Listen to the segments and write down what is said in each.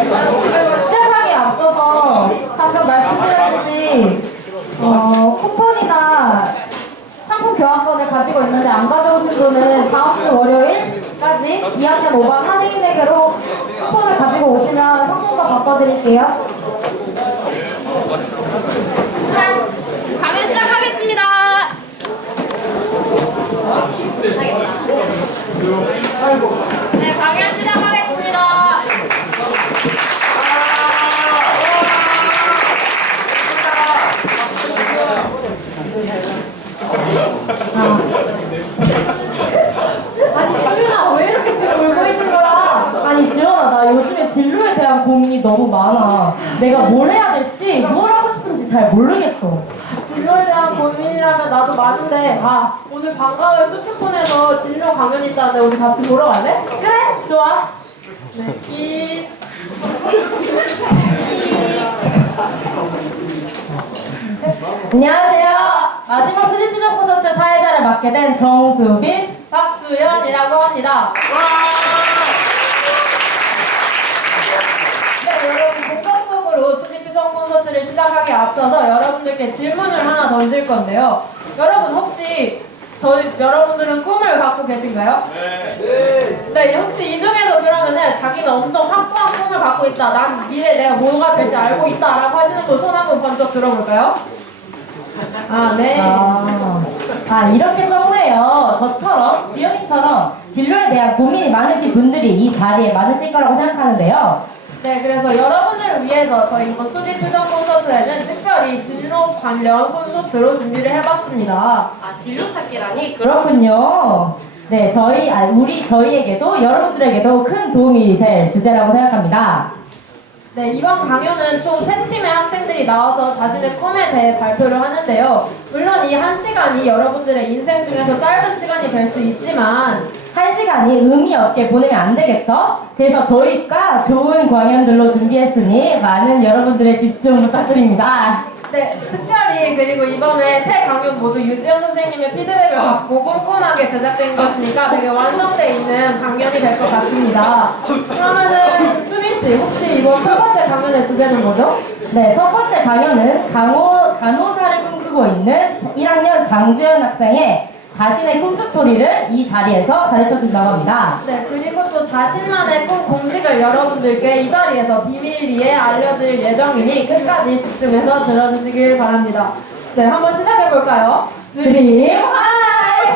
시작하기에 앞서서 방금 말씀드렸듯이 쿠폰이나 상품 교환권을 가지고 있는데 안 가져오신 분은 다음 주 월요일까지 2학년 5반 한해인에게로 쿠폰을 가지고 오시면 상품과 바꿔드릴게요. 강연 시작하겠습니다. 네, 강연 시작하겠습니다. 아니 수빈아 왜 이렇게 지금 울고 있는 거야? 아니 지연아 나 요즘에 진로에 대한 고민이 너무 많아. 내가 뭘 해야 될지 뭘 하고 싶은지 잘 모르겠어. 진로에 대한 고민이라면 나도 많은데 오늘 방과후 수축군에서 진로 강연이 있다는데 우리 같이 보러 갈래? 그래 좋아. 네. 안녕하세요. 마지막 수집수정 콘서트 사회자를 맡게 된 정수빈, 박주연이라고 합니다. 네, 여러분 본격적으로 수집수정 콘서트를 시작하기에 앞서서 여러분들께 질문을 하나 던질 건데요. 여러분 혹시 여러분들은 꿈을 갖고 계신가요? 네, 혹시 이 중에서 그러면은 자기는 엄청 확고한 꿈을 갖고 있다. 난 미래에 내가 뭐가 될지 알고 있다. 라고 하시는 분 손 한번 번쩍 들어볼까요? 네. 이렇게 적네요. 저처럼, 주연이처럼 진로에 대한 고민이 많으신 분들이 이 자리에 많으실 거라고 생각하는데요. 네, 그래서 여러분들을 위해서 저희 이번 수집수정 콘서트에는 특별히 진로 관련 콘서트로 준비를 해봤습니다. 진로 찾기라니? 그렇군요. 네, 저희에게도 여러분들에게도 큰 도움이 될 주제라고 생각합니다. 네, 이번 강연은 총 3팀의 학생들이 나와서 자신의 꿈에 대해 발표를 하는데요. 물론 이 1시간이 여러분들의 인생 중에서 짧은 시간이 될 수 있지만 1시간이 의미 없게 보내면 안 되겠죠? 그래서 저희가 좋은 강연들로 준비했으니 많은 여러분들의 집중 부탁드립니다. 네, 특별히 그리고 이번에 새 강연 모두 유지현 선생님의 피드백을 받고 꼼꼼하게 제작된 것이니까 되게 완성되어 있는 강연이 될 것 같습니다. 그러면은 수빈 씨, 혹시 이번 첫 번째 강연의 주제는 뭐죠? 네, 첫 번째 강연은 간호사를 꿈꾸고 있는 1학년 장주현 학생의 자신의 꿈 스토리를 이 자리에서 가르쳐준다고 합니다. 네, 그리고 또 자신만의 꿈 공식을 여러분들께 이 자리에서 비밀리에 알려드릴 예정이니 끝까지 집중해서 들어주시길 바랍니다. 네, 한번 시작해볼까요? 드림 하이!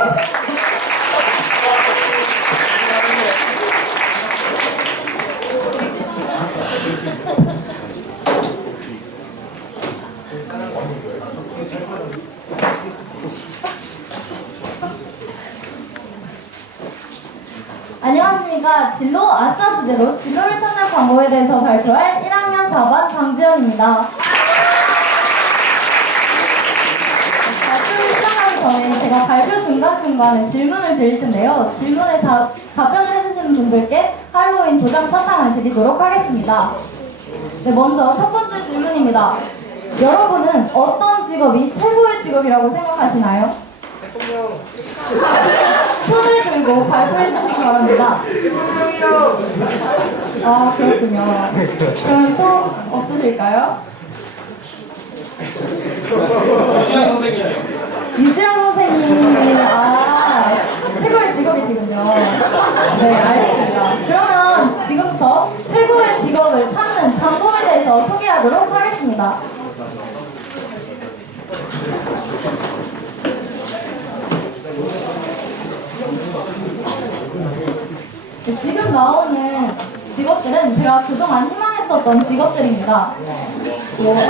안녕하십니까. 진로 아싸 주제로 진로를 찾는 방법에 대해서 발표할 1학년 4반 강지연입니다. 발표를 시작하기 전에 제가 발표 중간중간에 질문을 드릴 텐데요. 질문에 답변을 해주시는 분들께 할로윈 도장 사탕을 드리도록 하겠습니다. 네, 먼저 첫 번째 질문입니다. 여러분은 어떤 직업이 최고의 직업이라고 생각하시나요? 손을 들고 발표해 주시기 바랍니다. 아, 그렇군요. 그럼 또 없으실까요? 유지영 선생님이 최고의 직업이시군요. 네, 알겠습니다. 그러면 지금부터 최고의 직업을 찾는 방법에 대해서 소개하도록 하겠습니다. 지금 나오는 직업들은 제가 그동안 희망했었던 직업들입니다.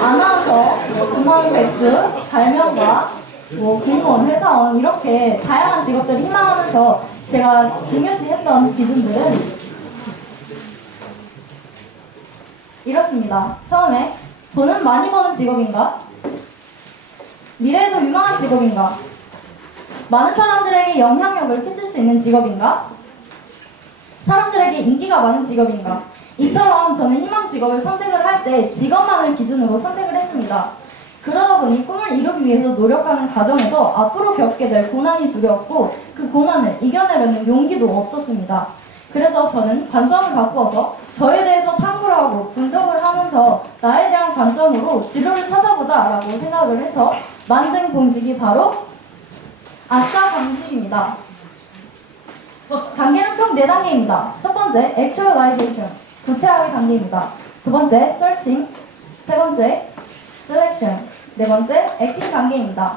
아나운서, 공무원 백수, 발명가, 공무원, 회사원 이렇게 다양한 직업들을 희망하면서 제가 중요시했던 기준들은 이렇습니다. 처음에 돈은 많이 버는 직업인가? 미래에도 유망한 직업인가? 많은 사람들에게 영향력을 끼칠 수 있는 직업인가? 사람들에게 인기가 많은 직업인가? 이처럼 저는 희망 직업을 선택을 할 때 직업만을 기준으로 선택을 했습니다. 그러다 보니 꿈을 이루기 위해서 노력하는 과정에서 앞으로 겪게 될 고난이 두려웠고 그 고난을 이겨내려는 용기도 없었습니다. 그래서 저는 관점을 바꾸어서 저에 대해서 탐구를 하고 분석을 하면서 나에 대한 관점으로 진로를 찾아보자 라고 생각을 해서 만든 공식이 바로 아싸 공식입니다. 단계는 총 4단계입니다. 첫 번째, Actualization, 구체화의 단계입니다. 두 번째, Searching, 세 번째, Selection, 네 번째, Acting 단계입니다.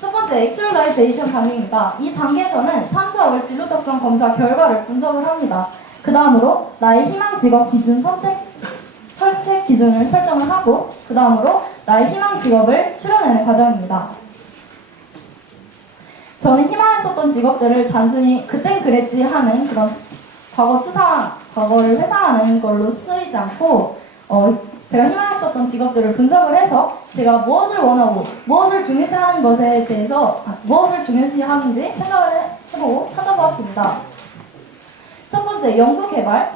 첫 번째, Actualization 단계입니다. 이 단계에서는 3, 4월 진로 적성 검사 결과를 분석을 합니다. 그 다음으로 나의 희망 직업 기준 선택 기준을 설정을 하고 그 다음으로 나의 희망 직업을 추려내는 과정입니다. 저는 희망했었던 직업들을 단순히 그땐 그랬지 하는 그런 과거를 회상하는 걸로 쓰이지 않고 제가 희망했었던 직업들을 분석을 해서 제가 무엇을 원하고 무엇을 중요시하는 것에 대해서 무엇을 중요시하는지 생각을 해보고 찾아보았습니다. 첫 번째, 연구개발,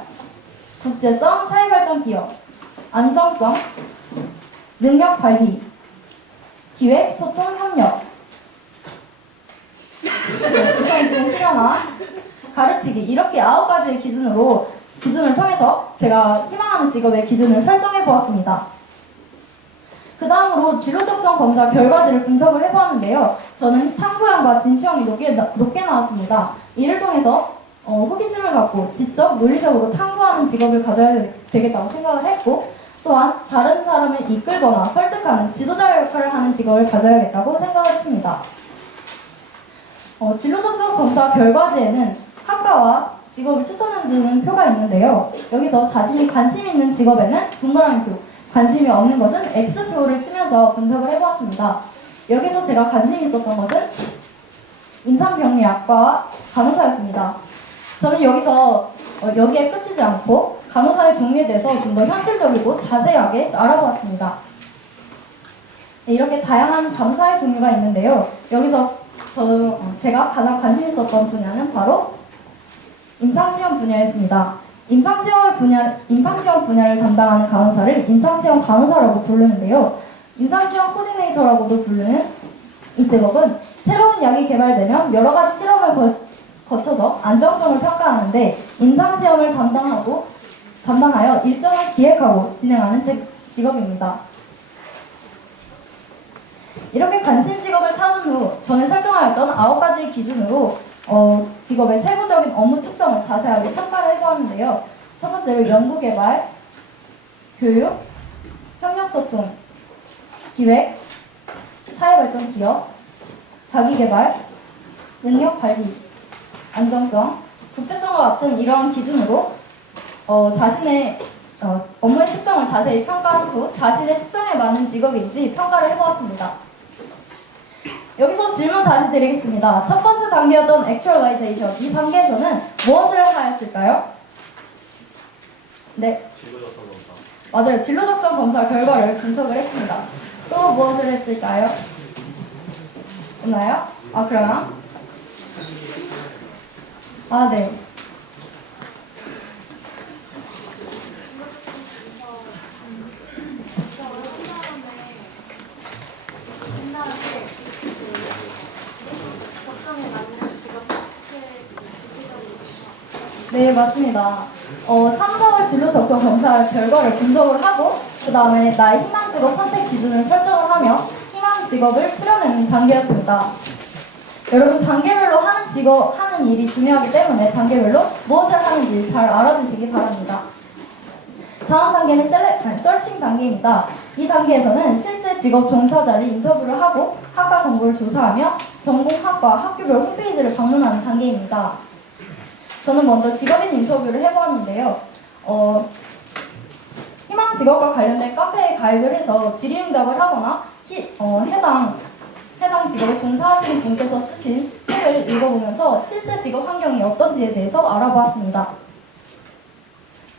국제성, 사회발전 기업, 안정성, 능력 발휘, 기획, 소통, 협력, 구성품 수련화, 가르치기 이렇게 9가지의 기준을 통해서 제가 희망하는 직업의 기준을 설정해 보았습니다. 그 다음으로 진로적성 검사 결과들을 분석을 해보았는데요. 저는 탐구형과 진취형이 높게 나왔습니다. 이를 통해서 호기심을 갖고 지적, 논리적으로 탐구하는 직업을 가져야 되겠다고 생각을 했고 또한 다른 사람을 이끌거나 설득하는 지도자 역할을 하는 직업을 가져야겠다고 생각을 했습니다. 진로적성 검사 결과지에는 학과와 직업을 추천해주는 표가 있는데요. 여기서 자신이 관심 있는 직업에는 동그라미 표, 관심이 없는 것은 X표를 치면서 분석을 해보았습니다. 여기서 제가 관심이 있었던 것은 임상병리학과 간호사였습니다. 저는 여기서 여기에 끝이지 않고 간호사의 종류에 대해서 좀 더 현실적이고 자세하게 알아보았습니다. 네, 이렇게 다양한 간호사의 종류가 있는데요. 여기서 제가 가장 관심 있었던 분야는 바로 임상시험 분야였습니다. 임상시험 분야를 담당하는 간호사를 임상시험 간호사라고 부르는데요. 임상시험 코디네이터라고도 부르는 이 직업은 새로운 약이 개발되면 여러 가지 실험을 거쳐서 안정성을 평가하는데 임상시험을 담당하여 일정을 기획하고 진행하는 직업입니다. 이렇게 관심 직업을 찾은 후 전에 설정하였던 9가지 기준으로 직업의 세부적인 업무 특성을 자세하게 평가를 해보았는데요. 첫 번째로 연구개발, 교육, 협력소통, 기획, 사회발전 기업, 자기개발, 능력관리, 안정성, 국제성과 같은 이러한 기준으로 자신의 업무의 특성을 자세히 평가한 후 자신의 특성에 맞는 직업인지 평가를 해보았습니다. 여기서 질문 다시 드리겠습니다. 첫 번째 단계였던 Actualization, 이 단계에서는 무엇을 하였을까요? 네. 진로적성 검사. 맞아요. 진로적성 검사 결과를 분석을 했습니다. 또 무엇을 했을까요? 없나요? 그럼. 네. 네, 맞습니다. 3, 4월 진로 적성 검사 결과를 분석을 하고 그 다음에 나의 희망 직업 선택 기준을 설정을 하며 희망 직업을 추려내는 단계였습니다. 여러분 단계별로 하는 일이 중요하기 때문에 단계별로 무엇을 하는지 잘 알아두시기 바랍니다. 다음 단계는 서칭 단계입니다. 이 단계에서는 실제 직업 종사자를 인터뷰를 하고 학과 정보를 조사하며 전공학과 학교별 홈페이지를 방문하는 단계입니다. 저는 먼저 직업인 인터뷰를 해보았는데요. 희망 직업과 관련된 카페에 가입을 해서 질의응답을 하거나 해당 직업에 종사하시는 분께서 쓰신 책을 읽어보면서 실제 직업 환경이 어떤지에 대해서 알아보았습니다.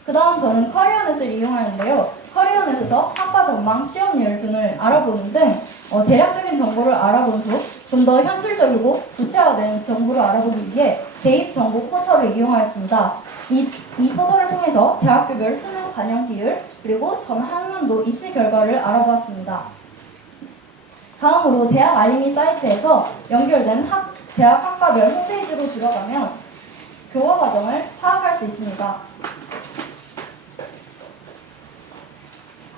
그 다음 저는 커리어넷을 이용하는데요. 커리어넷에서 학과 전망, 시험률 등을 알아보는 등 대략적인 정보를 알아본 후 좀 더 현실적이고 구체화된 정보를 알아보기 위해 대입 정보 포털을 이용하였습니다. 이 포털을 통해서 대학교별 수능 반영 비율 그리고 전 학년도 입시 결과를 알아보았습니다. 다음으로 대학 알림이 사이트에서 연결된 대학 학과별 홈페이지로 들어가면 교과 과정을 파악할 수 있습니다.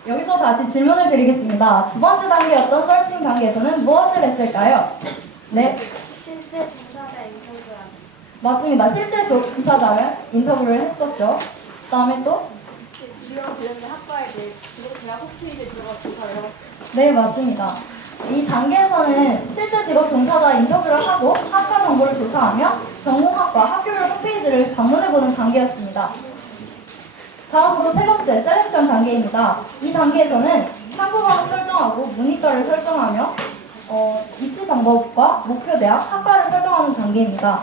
여기서 다시 질문을 드리겠습니다. 두 번째 단계였던 서칭 단계에서는 무엇을 했을까요? 네. 실제 종사자 인터뷰하는. 맞습니다. 실제 종사자를 인터뷰를 했었죠. 그 다음에 또? 주요 관련된 학과에 대해 대학 홈페이지에 들어가 조사를 해봤어요. 네, 맞습니다. 이 단계에서는 실제 직업 종사자 인터뷰를 하고 학과 정보를 조사하며 전공학과 학교별 홈페이지를 방문해보는 단계였습니다. 다음으로 세 번째 셀렉션 단계입니다. 이 단계에서는 상고과를 설정하고 문이과를 설정하며 입시 방법과 목표 대학, 학과를 설정하는 단계입니다.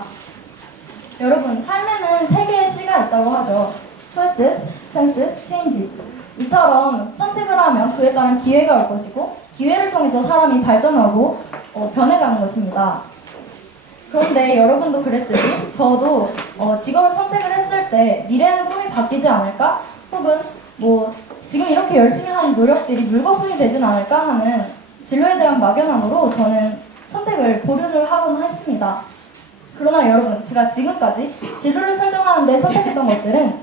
여러분, 삶에는 3개의 C가 있다고 하죠. Choices, Chance, Change. 이처럼 선택을 하면 그에 따른 기회가 올 것이고 기회를 통해서 사람이 발전하고 변해가는 것입니다. 그런데 여러분도 그랬듯이 저도 직업을 선택을 했을 때 미래에는 꿈이 바뀌지 않을까? 혹은 지금 이렇게 열심히 하는 노력들이 물거품이 되진 않을까 하는 진로에 대한 막연함으로 저는 선택을 보류를 하곤 했습니다. 그러나 여러분, 제가 지금까지 진로를 설정하는 데 선택했던 것들은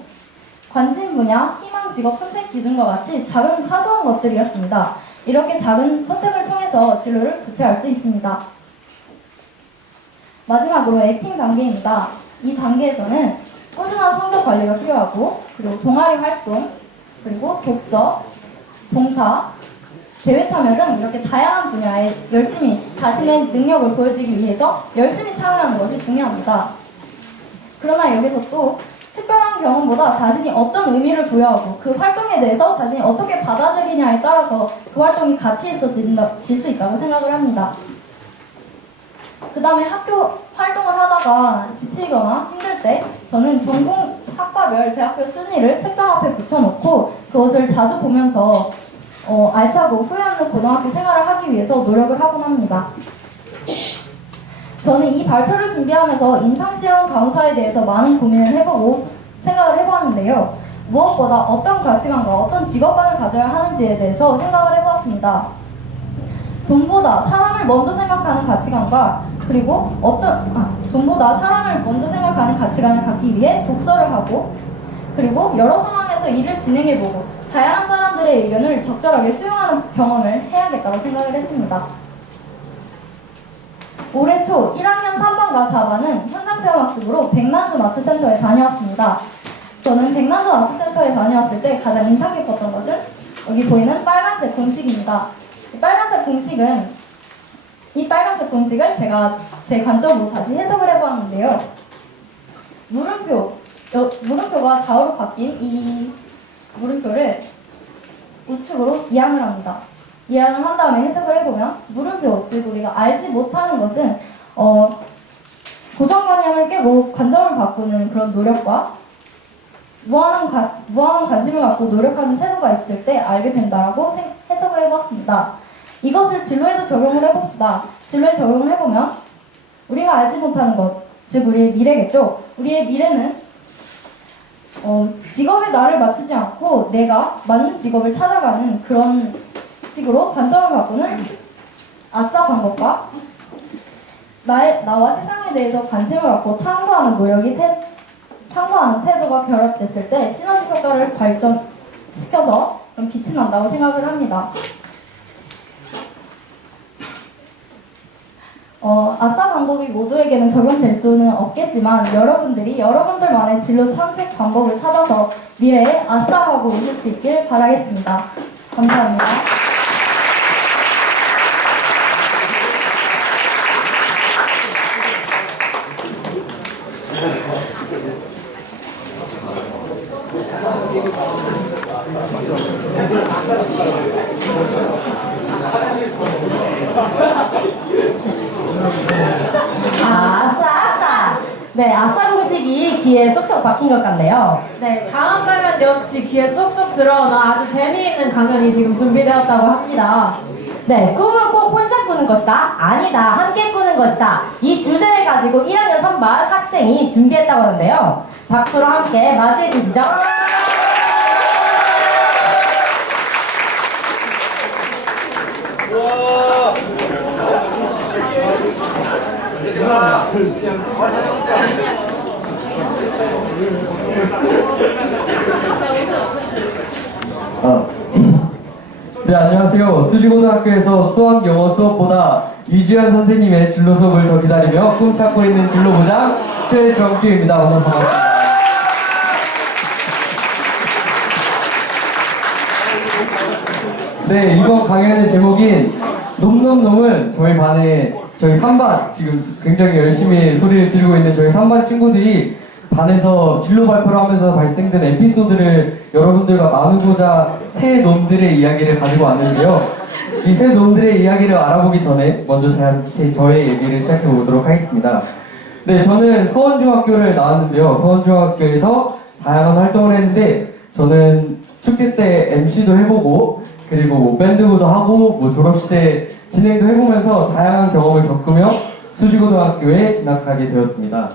관심 분야, 희망 직업 선택 기준과 같이 작은 사소한 것들이었습니다. 이렇게 작은 선택을 통해서 진로를 구체할 수 있습니다. 마지막으로 액팅 단계입니다. 이 단계에서는 꾸준한 성적 관리가 필요하고 그리고 동아리 활동, 그리고 독서, 봉사, 대회 참여 등 이렇게 다양한 분야에 열심히 자신의 능력을 보여주기 위해서 열심히 참여하는 것이 중요합니다. 그러나 여기서 또 특별한 경험보다 자신이 어떤 의미를 부여하고 그 활동에 대해서 자신이 어떻게 받아들이냐에 따라서 그 활동이 가치 있어질 수 있다고 생각을 합니다. 그 다음에 학교 활동을 하다가 지치거나 힘들 때 저는 전공 학과별 대학교 순위를 책상 앞에 붙여놓고 그것을 자주 보면서 알차고 후회 없는 고등학교 생활을 하기 위해서 노력을 하곤 합니다. 저는 이 발표를 준비하면서 임상시험 강사에 대해서 많은 고민을 해보고 생각을 해보았는데요. 무엇보다 어떤 가치관과 어떤 직업관을 가져야 하는지에 대해서 생각을 해보았습니다. 돈보다 사람을 먼저 생각하는 가치관과 그리고 돈보다 사람을 먼저 생각하는 가치관을 갖기 위해 독서를 하고 그리고 여러 상황에서 일을 진행해보고 다양한 사람들의 의견을 적절하게 수용하는 경험을 해야겠다고 생각을 했습니다. 올해 초 1학년 3반과 4반은 현장체험학습으로 백만주 아트센터에 다녀왔습니다. 저는 백만주 아트센터에 다녀왔을 때 가장 인상 깊었던 것은 여기 보이는 빨간색 공식입니다. 이 빨간색 공식을 제가 제 관점으로 다시 해석을 해보았는데요. 물음표가 좌우로 바뀐 이 물음표를 우측으로 이항을 합니다. 이항을 한 다음에 해석을 해보면 물음표, 즉 우리가 알지 못하는 것은 고정관념을 깨고 관점을 바꾸는 그런 노력과 무한한 관심을 갖고 노력하는 태도가 있을 때 알게 된다라고 해석을 해봤습니다. 이것을 진로에도 적용을 해봅시다. 진로에 적용을 해보면 우리가 알지 못하는 것, 즉 우리의 미래겠죠. 우리의 미래는 직업에 나를 맞추지 않고 내가 맞는 직업을 찾아가는 그런 식으로 관점을 바꾸는 아싸 방법과 나와 세상에 대해서 관심을 갖고 탐구하는 탐구하는 태도가 결합됐을 때 시너지 효과를 발전시켜서 그런 빛이 난다고 생각을 합니다. 아싸 방법이 모두에게는 적용될 수는 없겠지만 여러분들이 여러분들만의 진로 탐색 방법을 찾아서 미래에 아싸하고 웃을 수 있길 바라겠습니다. 감사합니다. 아싸! 네, 아싸 공식이 귀에 쏙쏙 박힌 것 같네요. 네, 다음 강연 역시 귀에 쏙쏙 들어오는 아주 재미있는 강연이 지금 준비되었다고 합니다. 네, 꿈은 꼭 혼자 꾸는 것이다. 아니다, 함께 꾸는 것이다. 이 주제를 가지고 1학년 3반 학생이 준비했다고 하는데요. 박수로 함께 맞이해 주시죠. 네, 안녕하세요. 수지고등학교에서 수학 영어 수업보다 이주연 선생님의 진로 수업을 더 기다리며 꿈찾고 있는 진로부장 최정규입니다. 오늘 반갑습니다. 네, 이번 강연의 제목인 놈놈놈은 저희 반에 저희 3반 지금 굉장히 열심히 소리를 지르고 있는 저희 3반 친구들이 반에서 진로 발표를 하면서 발생된 에피소드를 여러분들과 나누고자 새 놈들의 이야기를 가지고 왔는데요. 이 새 놈들의 이야기를 알아보기 전에 먼저 저의 얘기를 시작해 보도록 하겠습니다. 네, 저는 서원중학교를 나왔는데요. 서원중학교에서 다양한 활동을 했는데 저는 축제 때 MC도 해보고 그리고 뭐 밴드부도 하고 뭐 졸업식 때 진행도 해보면서 다양한 경험을 겪으며 수지고등학교에 진학하게 되었습니다.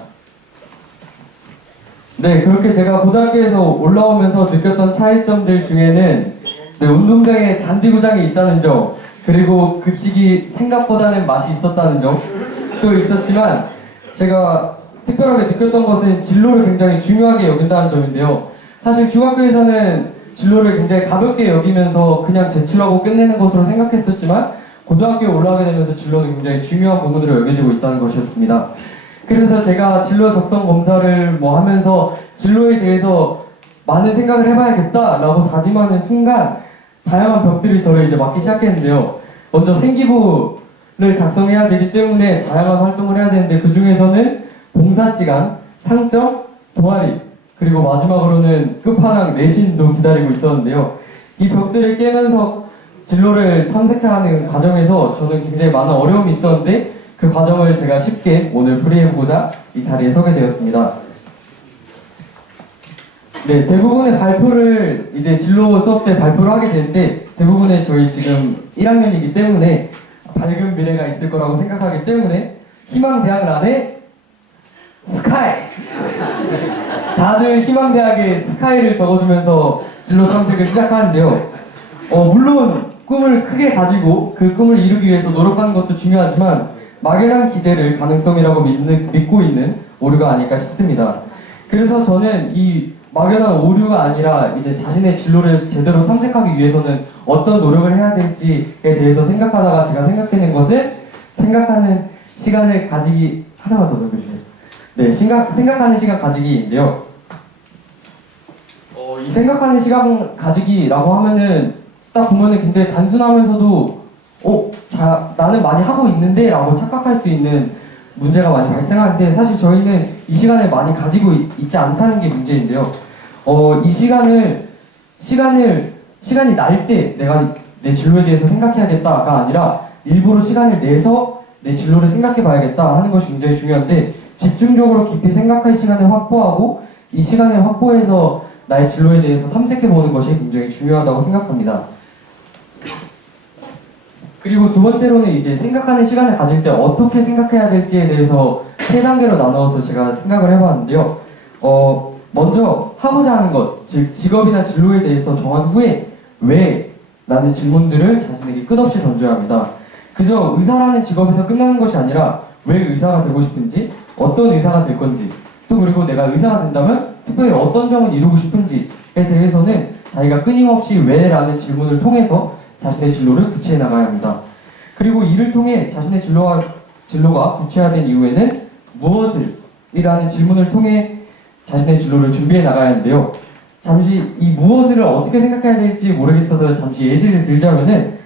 네, 그렇게 제가 고등학교에서 올라오면서 느꼈던 차이점들 중에는 네, 운동장에 잔디구장이 있다는 점, 그리고 급식이 생각보다는 맛이 있었다는 점도 있었지만 제가 특별하게 느꼈던 것은 진로를 굉장히 중요하게 여긴다는 점인데요. 사실 중학교에서는 진로를 굉장히 가볍게 여기면서 그냥 제출하고 끝내는 것으로 생각했었지만 고등학교에 올라가게 되면서 진로는 굉장히 중요한 부분으로 여겨지고 있다는 것이었습니다. 그래서 제가 진로 적성 검사를 하면서 진로에 대해서 많은 생각을 해봐야겠다라고 다짐하는 순간 다양한 벽들이 저를 이제 맞기 시작했는데요. 먼저 생기부를 작성해야 되기 때문에 다양한 활동을 해야 되는데 그 중에서는 봉사시간, 상점, 동아리, 그리고 마지막으로는 끝판왕 내신도 기다리고 있었는데요. 이 벽들을 깨면서 진로를 탐색하는 과정에서 저는 굉장히 많은 어려움이 있었는데 그 과정을 제가 쉽게 오늘 풀이해보고자 이 자리에 서게 되었습니다. 네, 대부분의 발표를 이제 진로 수업 때 발표를 하게 되는데 대부분의 저희 지금 1학년이기 때문에 밝은 미래가 있을 거라고 생각하기 때문에 희망대학 안에 스카이! 다들 희망대학에 스카이를 적어주면서 진로 탐색을 시작하는데요. 물론 꿈을 크게 가지고 그 꿈을 이루기 위해서 노력하는 것도 중요하지만 막연한 기대를 가능성이라고 믿고 있는 오류가 아닐까 싶습니다. 그래서 저는 이 막연한 오류가 아니라 이제 자신의 진로를 제대로 탐색하기 위해서는 어떤 노력을 해야 될지에 대해서 생각하다가 제가 생각되는 것은 생각하는 시간을 가지기 하나만 더 넣어주세요. 네, 생각하는 시간 가지기인데요. 이 생각하는 시간 가지기라고 하면은 딱 보면은 굉장히 단순하면서도 나는 많이 하고 있는데 라고 착각할 수 있는 문제가 많이 발생하는데 사실 저희는 이 시간을 많이 가지고 있지 않다는 게 문제인데요. 이 시간이 날 때 내가 내 진로에 대해서 생각해야겠다가 아니라 일부러 시간을 내서 내 진로를 생각해 봐야겠다 하는 것이 굉장히 중요한데 집중적으로 깊이 생각할 시간을 확보하고 이 시간을 확보해서 나의 진로에 대해서 탐색해 보는 것이 굉장히 중요하다고 생각합니다. 그리고 두 번째로는 이제 생각하는 시간을 가질 때 어떻게 생각해야 될지에 대해서 세 단계로 나누어서 제가 생각을 해봤는데요. 먼저 하고자 하는 것, 즉 직업이나 진로에 대해서 정한 후에 왜? 라는 질문들을 자신에게 끝없이 던져야 합니다. 그저 의사라는 직업에서 끝나는 것이 아니라 왜 의사가 되고 싶은지, 어떤 의사가 될 건지, 또 그리고 내가 의사가 된다면 특별히 어떤 점을 이루고 싶은지에 대해서는 자기가 끊임없이 왜? 라는 질문을 통해서 자신의 진로를 구체해 나가야 합니다. 그리고 이를 통해 자신의 진로가 구체화된 이후에는 무엇을? 이라는 질문을 통해 자신의 진로를 준비해 나가야 하는데요. 잠시 이 무엇을 어떻게 생각해야 될지 모르겠어서 잠시 예시를 들자면은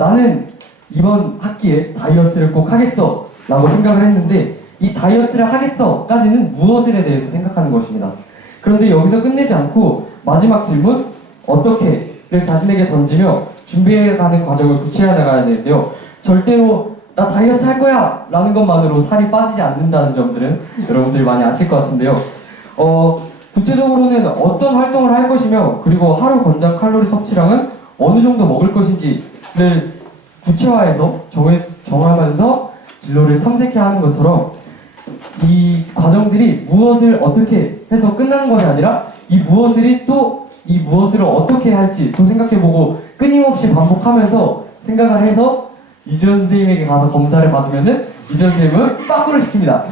나는 이번 학기에 다이어트를 꼭 하겠어 라고 생각을 했는데 이 다이어트를 하겠어 까지는 무엇을에 대해서 생각하는 것입니다. 그런데 여기서 끝내지 않고 마지막 질문 어떻게를 자신에게 던지며 준비해가는 과정을 구체화해 나가야 되는데요. 절대로 나 다이어트 할 거야 라는 것만으로 살이 빠지지 않는다는 점들은 여러분들이 많이 아실 것 같은데요. 구체적으로는 어떤 활동을 할 것이며 그리고 하루 권장 칼로리 섭취량은 어느 정도 먹을 것인지를 구체화해서 정하면서 진로를 탐색해야 하는 것처럼 이 과정들이 무엇을 어떻게 해서 끝나는 것이 아니라 이 무엇을 어떻게 할지 또 생각해보고 끊임없이 반복하면서 생각을 해서 이주연 선생님에게 가서 검사를 받으면은 이주연 선생님은 빠꾸를 시킵니다.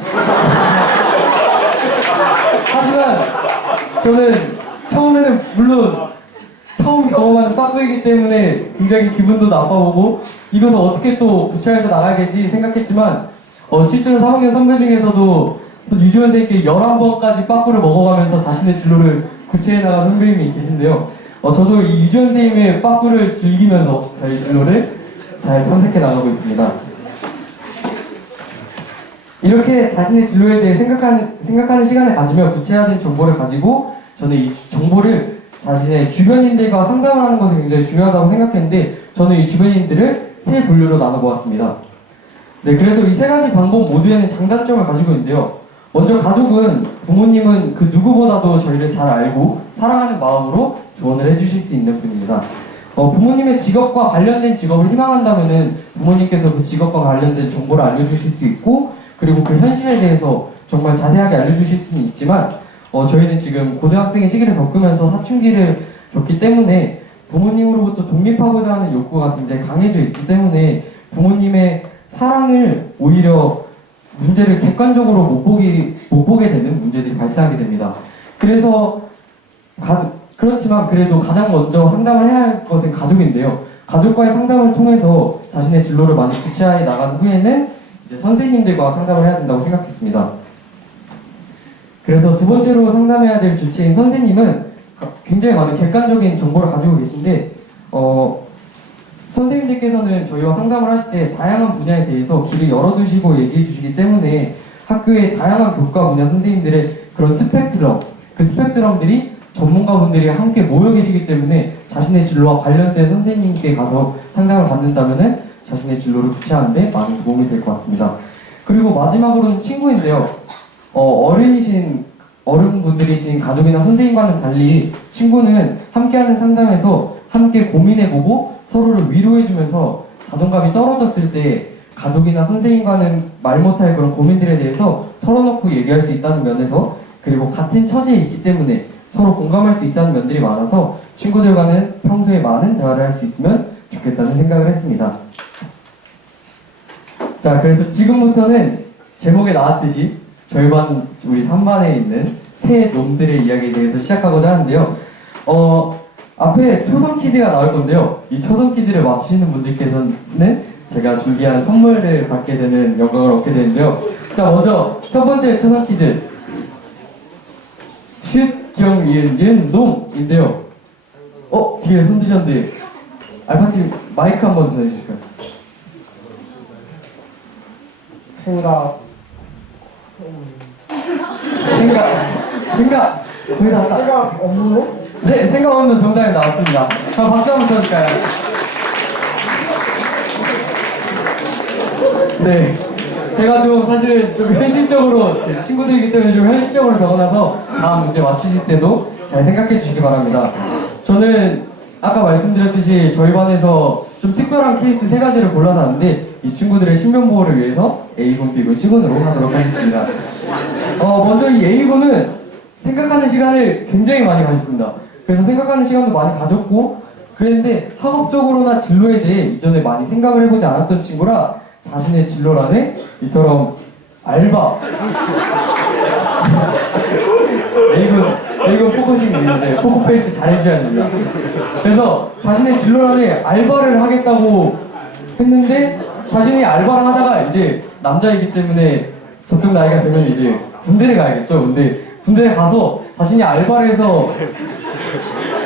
하지만 저는 처음에는 물론 처음 경험하는 빠꾸이기 때문에 굉장히 기분도 나빠보고 이것을 어떻게 또 구체화해서 나가야겠지 생각했지만 실제로 3학년 선배 중에서도 이주연 선생님께 11번까지 빠꾸를 먹어가면서 자신의 진로를 구체해 나간 선배님이 계신데요. 저도 이 이주연 선생님의 빠꾸를 즐기면서 저희 진로를 잘 탐색해 나가고 있습니다. 이렇게 자신의 진로에 대해 생각하는 시간을 가지며 구체화된 정보를 가지고 저는 이 정보를 자신의 주변인들과 상담을 하는 것이 굉장히 중요하다고 생각했는데 저는 이 주변인들을 세 분류로 나눠보았습니다. 네, 그래서 이 세 가지 방법 모두에는 장단점을 가지고 있는데요. 먼저 가족은 부모님은 그 누구보다도 저희를 잘 알고 사랑하는 마음으로 조언을 해주실 수 있는 분입니다. 부모님의 직업과 관련된 직업을 희망한다면은 부모님께서 그 직업과 관련된 정보를 알려주실 수 있고 그리고 그 현실에 대해서 정말 자세하게 알려주실 수는 있지만 저희는 지금 고등학생의 시기를 겪으면서 사춘기를 겪기 때문에 부모님으로부터 독립하고자 하는 욕구가 굉장히 강해져 있기 때문에 부모님의 사랑을 오히려 문제를 객관적으로 못 보게 되는 문제들이 발생하게 됩니다. 그래서 그렇지만 그래도 가장 먼저 상담을 해야 할 것은 가족인데요. 가족과의 상담을 통해서 자신의 진로를 많이 구체화해 나간 후에는 이제 선생님들과 상담을 해야 된다고 생각했습니다. 그래서 두 번째로 상담해야 될 주체인 선생님은 굉장히 많은 객관적인 정보를 가지고 계신데 선생님들께서는 저희와 상담을 하실 때 다양한 분야에 대해서 길을 열어두시고 얘기해 주시기 때문에 학교의 다양한 교과 분야 선생님들의 그런 스펙트럼, 그 스펙트럼들이 전문가분들이 함께 모여 계시기 때문에 자신의 진로와 관련된 선생님께 가서 상담을 받는다면은 자신의 진로를 구체화하는 데 많은 도움이 될 것 같습니다. 그리고 마지막으로는 친구인데요. 어른분들이신 가족이나 선생님과는 달리 친구는 함께하는 상담에서 함께 고민해보고 서로를 위로해주면서 자존감이 떨어졌을 때 가족이나 선생님과는 말 못할 그런 고민들에 대해서 털어놓고 얘기할 수 있다는 면에서 그리고 같은 처지에 있기 때문에 서로 공감할 수 있다는 면들이 많아서 친구들과는 평소에 많은 대화를 할 수 있으면 좋겠다는 생각을 했습니다. 자, 그래서 지금부터는 제목에 나왔듯이 저희 반, 우리 3반에 있는 새 놈들의 이야기에 대해서 시작하고자 하는데요. 앞에 초성 퀴즈가 나올 건데요. 이 초성 퀴즈를 맞히시는 분들께서는 제가 준비한 선물을 받게 되는 영광을 얻게 되는데요. 자, 먼저 첫 번째 초성 퀴즈. 쉿, 경, 이은, 는, 놈인데요. 뒤에 손 드셨는데, 알파팀 마이크 한번 전해주실까요? 생각, 거의 다 왔다. 생각 없는 거? 네, 생각 없는 정답이 나왔습니다. 자, 박수 한번 쳐줄까요? 네. 제가 좀 사실은 좀 현실적으로, 친구들이기 때문에 좀 현실적으로 적어놔서 다음 문제 맞추실 때도 잘 생각해 주시기 바랍니다. 저는 아까 말씀드렸듯이 저희 반에서 좀 특별한 케이스 3가지를 골라놨는데 이 친구들의 신변보호를 위해서 A군, B군, C군으로 하도록 하겠습니다. 먼저 이 A군은 생각하는 시간을 굉장히 많이 가졌습니다. 그래서 생각하는 시간도 많이 가졌고 그랬는데 학업적으로나 진로에 대해 이전에 많이 생각을 해보지 않았던 친구라 자신의 진로란에 이처럼 알바 A군 포커싱 있는데 포커페이스 잘해줘야 됩니다. 그래서 자신의 진로란에 알바를 하겠다고 했는데 자신이 알바를 하다가 이제 남자이기 때문에 저쪽 나이가 되면 이제 군대를 가야겠죠. 근데 군대에 가서 자신이 알바를 해서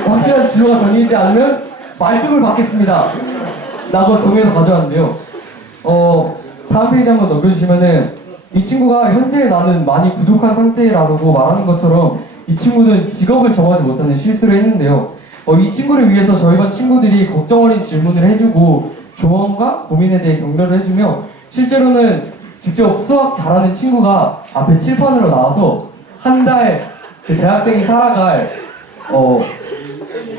확실한 진로가 정해지지 않으면 말뚝을 받겠습니다 라고 정해서 가져왔는데요. 다음 페이지 한번 넘겨주시면은 이 친구가 현재 나는 많이 부족한 상태라고 말하는 것처럼 이 친구는 직업을 정하지 못하는 실수를 했는데요. 이 친구를 위해서 저희 반 친구들이 걱정 어린 질문을 해주고 조언과 고민에 대해 격려를 해주며 실제로는 직접 수학 잘하는 친구가 앞에 칠판으로 나와서 한 달 그 대학생이 살아갈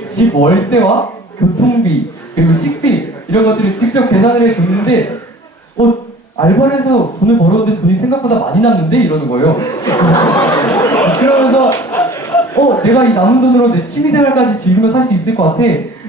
집 월세와 교통비 그리고 식비 이런 것들을 직접 계산을 해줬는데 알바를 해서 돈을 벌었는데 돈이 생각보다 많이 남는데 이러는 거예요. 그러면서 내가 이 남은 돈으로 내 취미생활까지 즐기며 살 수 있을 것 같아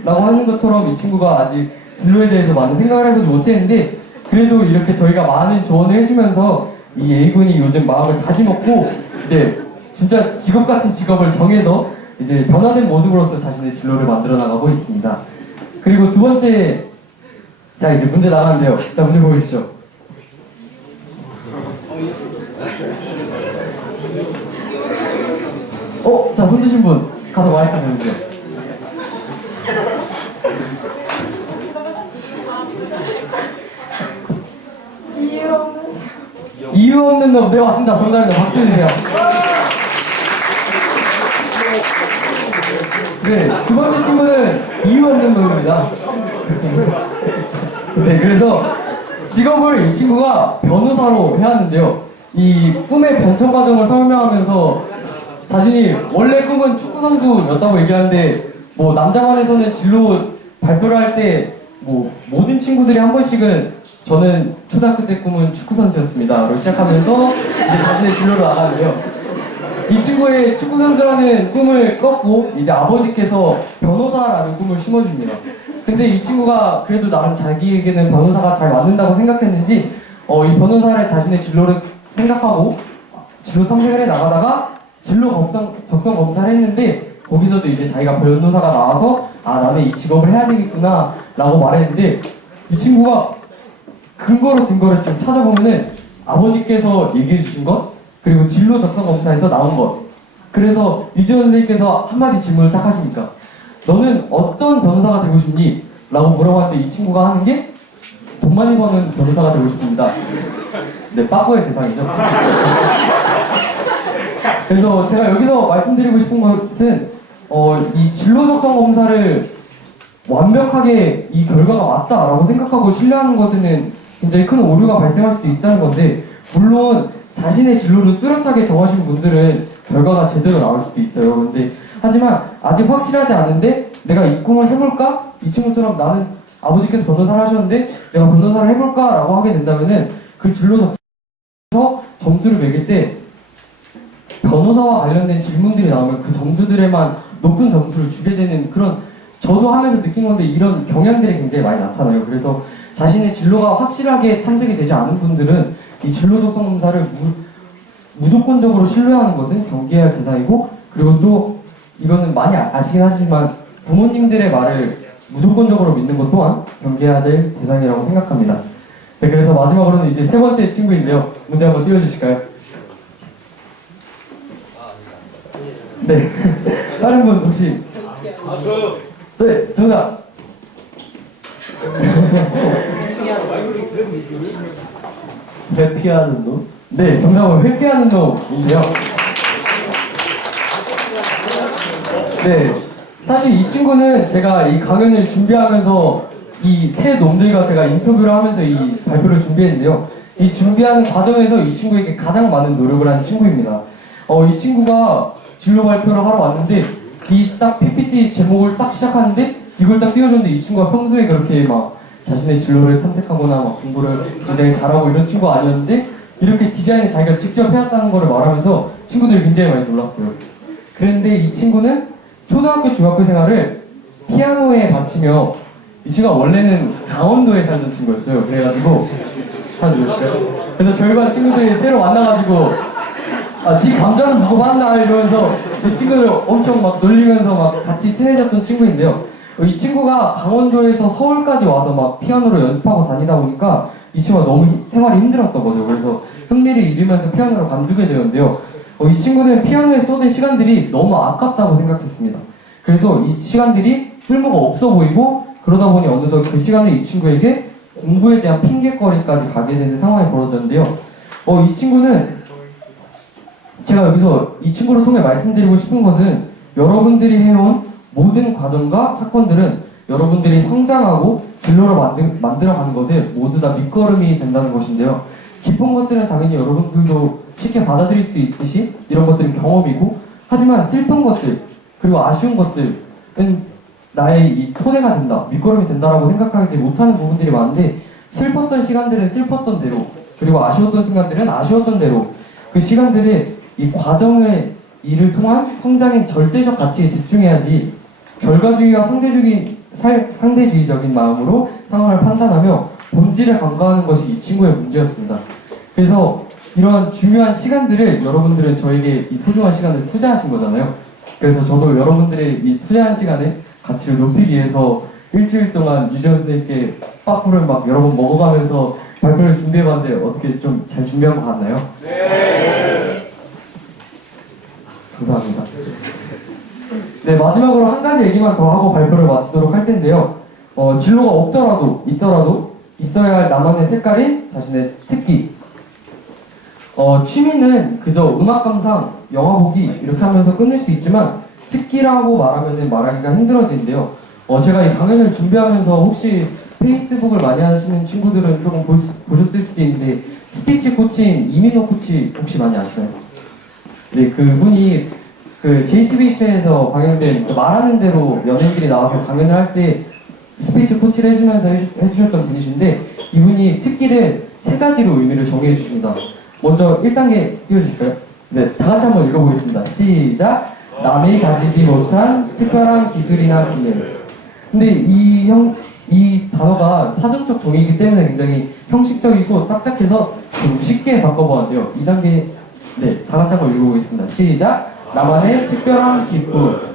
라고 하는 것처럼 이 친구가 아직 진로에 대해서 많은 생각을 해보지 못했는데 그래도 이렇게 저희가 많은 조언을 해주면서 이 A군이 요즘 마음을 다시 먹고 이제 진짜 직업 같은 직업을 정해서 이제 변화된 모습으로서 자신의 진로를 만들어 나가고 있습니다. 그리고 두 번째, 자 이제 문제 나가는데요. 자 문제 보여주시죠. 자 손 드신 분 가서 마이크 보여주세요. 이유 없는 놈. 네 맞습니다. 정답입니다. 박수 주세요. 네, 두 번째 친구는 이유 없는 놈입니다. 네, 그래서 직업을 이 친구가 변호사로 해왔는데요. 이 꿈의 변천 과정을 설명하면서 자신이 원래 꿈은 축구 선수였다고 얘기하는데 뭐 남자반에서는 진로 발표를 할 때 뭐 모든 친구들이 한 번씩은 저는 초등학교 때 꿈은 축구 선수였습니다.로 시작하면서 이제 자신의 진로로 나가는데요. 이 친구의 축구 선수라는 꿈을 꺾고 이제 아버지께서 변호사라는 꿈을 심어줍니다. 근데 이 친구가 그래도 나름 자기에게는 변호사가 잘 맞는다고 생각했는지 이 변호사를 자신의 진로를 생각하고 진로 탐색을 해 나가다가 진로 적성 검사를 했는데 거기서도 이제 자기가 변호사가 나와서 나는 이 직업을 해야 되겠구나 라고 말했는데 이 친구가 근거를 지금 찾아보면은 아버지께서 얘기해 주신 것 그리고 진로 적성 검사에서 나온 것 그래서 유지원 선생님께서 한마디 질문을 딱 하십니까? 너는 어떤 변호사가 되고 싶니? 라고 물어봤는데 이 친구가 하는 게 돈 많이 버는 변호사가 되고 싶습니다. 네, 빠꾸의 대상이죠. 그래서 제가 여기서 말씀드리고 싶은 것은 이 진로 적성 검사를 완벽하게 이 결과가 맞다라고 생각하고 신뢰하는 것에는 굉장히 큰 오류가 발생할 수도 있다는 건데 물론 자신의 진로를 뚜렷하게 정하신 분들은 결과가 제대로 나올 수도 있어요. 근데 하지만 아직 확실하지 않은데 내가 이 꿈을 해볼까? 이 친구처럼 나는 아버지께서 변호사를 하셨는데 내가 변호사를 해볼까? 라고 하게 된다면은 그 진로 적성에서 점수를 매길 때 변호사와 관련된 질문들이 나오면 그 점수들에만 높은 점수를 주게 되는 그런, 저도 하면서 느낀 건데 이런 경향들이 굉장히 많이 나타나요. 그래서 자신의 진로가 확실하게 탐색이 되지 않은 분들은 이 진로 독성 검사를 무조건적으로 신뢰하는 것은 경계해야 할 대상이고, 그리고 또 이거는 많이 아시긴 하시지만 부모님들의 말을 무조건적으로 믿는 것 또한 경계해야 될 대상이라고 생각합니다. 네, 그래서 마지막으로는 이제 세 번째 친구인데요. 문제 한번 띄워주실까요? 네. 다른 분 혹시? 저요. 네, 정답. 회피하는 놈? 네, 정답은 회피하는 놈인데요. 네, 사실 이 친구는 제가 이 강연을 준비하면서 이 세 놈들과 제가 인터뷰를 하면서 이 발표를 준비했는데요. 이 준비하는 과정에서 이 친구에게 가장 많은 노력을 한 친구입니다. 이 친구가 진로 발표를 하러 왔는데 이 딱 PPT 제목을 딱 시작하는데 이걸 딱 띄워줬는데 이 친구가 평소에 그렇게 막 자신의 진로를 탐색하거나 막 공부를 굉장히 잘하고 이런 친구가 아니었는데 이렇게 디자인을 자기가 직접 해왔다는 걸 말하면서 친구들이 굉장히 많이 놀랐어요. 그런데 이 친구는 초등학교, 중학교 생활을 피아노에 바치며, 이 친구가 원래는 강원도에 살던 친구였어요. 그래가지고 그래서 저희 반 친구들이 새로 만나가지고 네 감자는 누구 봤나 이러면서 이 친구를 엄청 막 놀리면서 막 같이 친해졌던 친구인데요. 이 친구가 강원도에서 서울까지 와서 막 피아노를 연습하고 다니다 보니까 이 친구가 너무 생활이 힘들었던 거죠. 그래서 흥미를 잃으면서 피아노를 관두게 되었는데요. 이 친구는 피아노에 쏟은 시간들이 너무 아깝다고 생각했습니다. 그래서 이 시간들이 쓸모가 없어 보이고, 그러다 보니 어느덧 그 시간에 이 친구에게 공부에 대한 핑계거리까지 가게 되는 상황이 벌어졌는데요. 이 친구는, 제가 여기서 이 친구를 통해 말씀드리고 싶은 것은, 여러분들이 해온 모든 과정과 사건들은 여러분들이 성장하고 진로를 만들어가는 것에 모두 다 밑거름이 된다는 것인데요. 기쁜 것들은 당연히 여러분들도 쉽게 받아들일 수 있듯이 이런 것들은 경험이고, 하지만 슬픈 것들 그리고 아쉬운 것들은 나의 이 토대가 된다, 밑거름이 된다라고 생각하지 못하는 부분들이 많은데, 슬펐던 시간들은 슬펐던 대로, 그리고 아쉬웠던 순간들은 아쉬웠던 대로 그 시간들에 이 과정의 일을 통한 성장인 절대적 가치에 집중해야지, 결과주의와 상대주의적인 마음으로 상황을 판단하며 본질을 간과하는 것이 이 친구의 문제였습니다. 그래서 이러한 중요한 시간들을 여러분들은 저에게 이 소중한 시간을 투자하신 거잖아요. 그래서 저도 여러분들의 이 투자한 시간에 가치를 높이기 위해서 일주일 동안 유재현 선생님께 빠꾸를 막 여러 번 먹어가면서 발표를 준비해봤는데 어떻게 좀 잘 준비한 것 같나요? 네. 감사합니다. 네, 마지막으로 한 가지 얘기만 더 하고 발표를 마치도록 할 텐데요. 진로가 없더라도 있더라도 있어야 할 나만의 색깔인 자신의 특기. 취미는 그저 음악 감상, 영화 보기 이렇게 하면서 끝낼 수 있지만 특기라고 말하면 말하기가 힘들어지는데요. 제가 이 강연을 준비하면서 혹시 페이스북을 많이 하시는 친구들은 조금 보셨을 수도 있는데, 스피치 코치인 이민호 코치 혹시 많이 아시나요? 네, 그분이 그 JTBC에서 방영된 그 말하는 대로 연예인들이 나와서 강연을 할 때 스피치 코치를 해주면서 해주셨던 분이신데, 이분이 특기를 3가지로 의미를 정해 주십니다. 먼저 1단계 띄워주실까요? 네, 다 같이 한번 읽어보겠습니다. 시작! 남이 가지지 못한 특별한 기술이나 기능. 근데 이 단어가 사전적 정의이기 때문에 굉장히 형식적이고 딱딱해서 좀 쉽게 바꿔보았는데요. 2단계, 네, 다 같이 한번 읽어보겠습니다. 시작! 나만의 특별한 기쁨.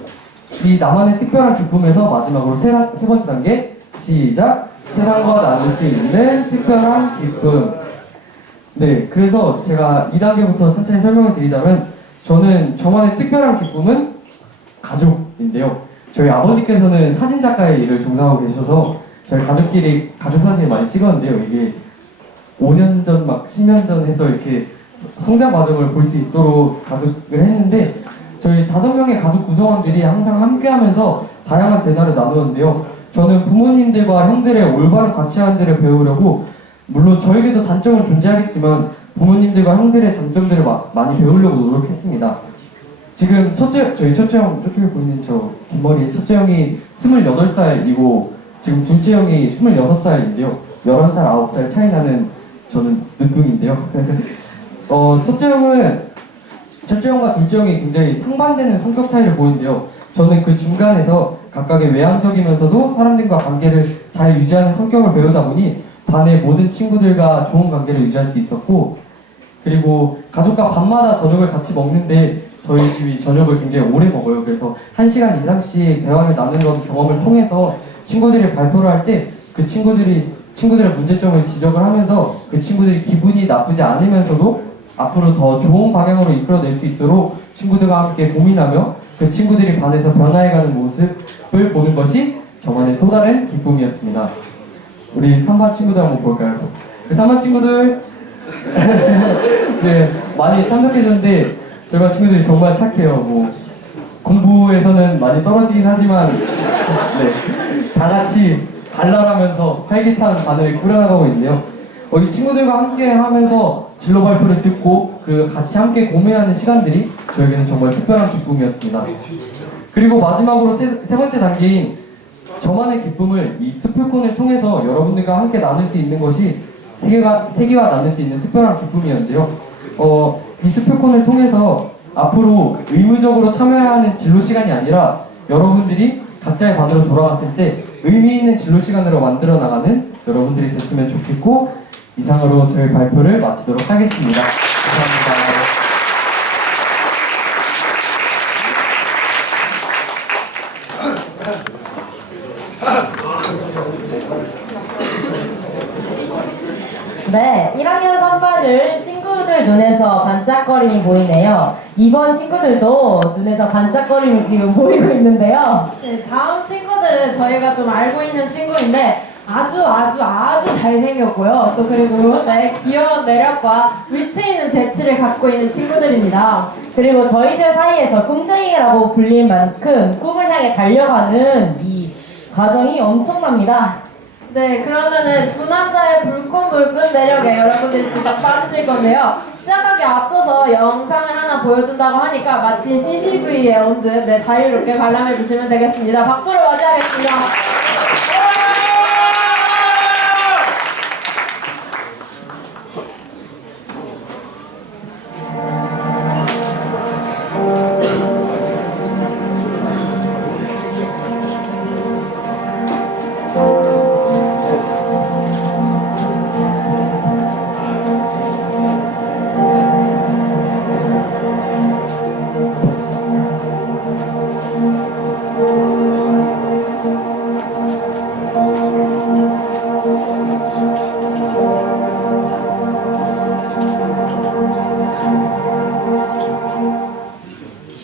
이 나만의 특별한 기쁨에서 마지막으로 세 번째 단계, 시작! 세상과 나눌 수 있는 특별한 기쁨. 네, 그래서 제가 2단계부터 천천히 설명을 드리자면, 저는 저만의 특별한 기쁨은 가족인데요. 저희 아버지께서는 사진작가의 일을 종사하고 계셔서 저희 가족끼리 가족 사진을 많이 찍었는데요. 이게 5년 전, 막 10년 전 해서 이렇게 성장 과정을 볼 수 있도록 가족을 했는데, 저희 5명의 가족 구성원들이 항상 함께하면서 다양한 대화를 나누었는데요. 저는 부모님들과 형들의 올바른 가치관들을 배우려고, 물론 저에게도 단점은 존재하겠지만 부모님들과 형들의 장점들을 많이 배우려고 노력했습니다. 지금 저희 첫째 형, 저쪽에 보이는 저 긴 머리의 첫째 형이 28살이고 지금 둘째 형이 26살인데요. 11살, 9살 차이 나는 저는 늦둥인데요. 첫째 형은 첫째 형과 둘째 형이 굉장히 상반되는 성격 차이를 보이는데요. 저는 그 중간에서 각각의 외향적이면서도 사람들과 관계를 잘 유지하는 성격을 배우다 보니 반의 모든 친구들과 좋은 관계를 유지할 수 있었고, 그리고 가족과 밤마다 저녁을 같이 먹는데 저희 집이 저녁을 굉장히 오래 먹어요. 그래서 1시간 이상씩 대화를 나누는 경험을 통해서 친구들이 발표를 할 때 그 친구들의 문제점을 지적을 하면서 그 친구들이 기분이 나쁘지 않으면서도 앞으로 더 좋은 방향으로 이끌어낼 수 있도록 친구들과 함께 고민하며 그 친구들이 반에서 변화해가는 모습을 보는 것이 저만의 또 다른 기쁨이었습니다. 우리 3반 친구들 한번 볼까요? 그 3반 친구들 네, 많이 참석해줬는데 저희 반 친구들이 정말 착해요. 뭐 공부에서는 많이 떨어지긴 하지만 네, 다 같이 발랄하면서 활기찬 반을 꾸려나가고 있네요. 이 친구들과 함께 하면서 진로 발표를 듣고 그 같이 함께 고민하는 시간들이 저에게는 정말 특별한 기쁨이었습니다. 그리고 마지막으로 세 번째 단계인 저만의 기쁨을 이 스풀콘을 통해서 여러분들과 함께 나눌 수 있는 것이 세계와 나눌 수 있는 특별한 기쁨이었는데요. 이 스풀콘을 통해서 앞으로 의무적으로 참여해야 하는 진로 시간이 아니라 여러분들이 각자의 반으로 돌아갔을 때 의미 있는 진로 시간으로 만들어 나가는 여러분들이 됐으면 좋겠고, 이상으로 저희 발표를 마치도록 하겠습니다. 감사합니다. 네, 1학년 3반을 친구들 눈에서 반짝거림이 보이네요. 2번 친구들도 눈에서 반짝거림이 지금 보이고 있는데요. 네, 다음 친구들은 저희가 좀 알고 있는 친구인데 아주 잘생겼고요. 또 그리고 네, 귀여운 매력과 위트 있는 재치를 갖고 있는 친구들입니다. 그리고 저희들 사이에서 꿈쟁이라고 불릴 만큼 꿈을 향해 달려가는 이 과정이 엄청납니다. 네, 그러면은 두 남자의 불끈불끈 매력에 여러분들이 직접 빠지실 건데요. 시작하기 앞서서 영상을 하나 보여준다고 하니까 마치 CGV에 온 듯 네, 자유롭게 관람해 주시면 되겠습니다. 박수로 맞이하겠습니다.